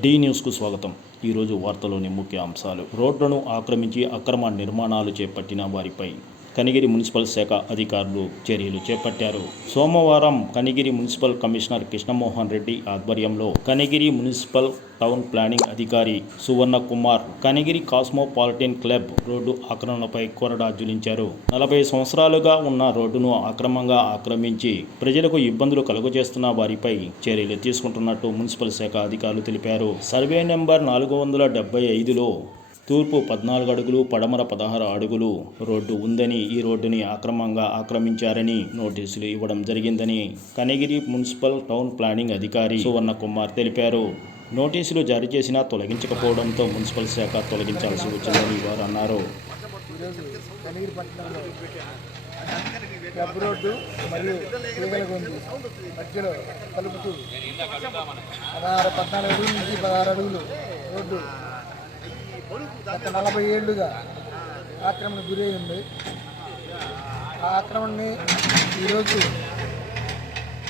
D న్యూస్కు స్వాగతం. ఈరోజు వార్తలోని ముఖ్య అంశాలు. రోడ్లను ఆక్రమించి అక్రమ నిర్మాణాలు చేపట్టిన వారిపై కనిగిరి మున్సిపల్ శాఖ అధికారులు చర్యలు చేపట్టారు. సోమవారం కనిగిరి మున్సిపల్ కమిషనర్ కృష్ణమోహన్ రెడ్డి ఆధ్వర్యంలో కనిగిరి మున్సిపల్ టౌన్ ప్లానింగ్ అధికారి Suvarna Kumar Kanigiri cosmopolitan club road ఆక్రమణపై కొరడా జులించారు. నలభై సంవత్సరాలుగా ఉన్న రోడ్డును అక్రమంగా ఆక్రమించి ప్రజలకు ఇబ్బందులు కలుగజేస్తున్న వారిపై చర్యలు తీసుకుంటున్నట్టు మున్సిపల్ శాఖ అధికారులు తెలిపారు. సర్వే నెంబర్ నాలుగు వందల డెబ్బై ఐదులో తూర్పు పద్నాలుగు అడుగులు పడమర పదహారు అడుగులు రోడ్డు ఉందని ఈ రోడ్డుని అక్రమంగా ఆక్రమించారని నోటీసులు ఇవ్వడం జరిగిందని కనగిరి మున్సిపల్ టౌన్ ప్లానింగ్ అధికారి సువర్ణ కుమార్ తెలిపారు. నోటీసులు జారీ చేసినా తొలగించకపోవడంతో మున్సిపల్ శాఖ తొలగించాల్సి వచ్చిందని వారు అన్నారు. రోడ్డు మరియు తీగలగొంది మధ్యలో కలుపుతూ పదహారు పద్నాలుగు అడుగుల నుంచి పదహారు అడుగులు రోడ్డు గత నలభై ఏళ్ళుగా ఆక్రమణ గురై ఉంది. ఆ ఆక్రమణని ఈరోజు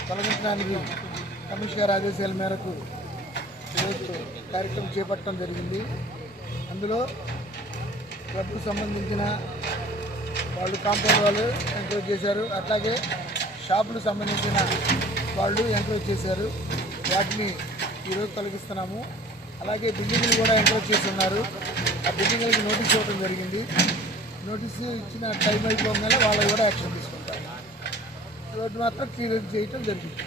తొలగించడానికి కమిషనర్ ఆదేశాల మేరకు ఈరోజు కార్యక్రమం చేపట్టడం జరిగింది. అందులో క్లబ్కు సంబంధించిన వాళ్ళు కాంపౌండ్ వాళ్ళు ఎంకరేజ్ చేశారు. అట్లాగే షాపులకు సంబంధించిన వాళ్ళు ఎంకరేజ్ చేశారు. వాటిని ఈరోజు తొలగిస్తున్నాము. అలాగే బిల్డింగ్లు కూడా ఎంకరేజ్ చేస్తున్నారు. ఆ బిల్డింగ్లకి నోటీస్ ఇవ్వడం జరిగింది. నోటీసు ఇచ్చిన టైం అయిపోగానే వాళ్ళు కూడా యాక్షన్ తీసుకుంటారు. రోడ్డు మాత్రం క్లియర్ చేయటం జరిగింది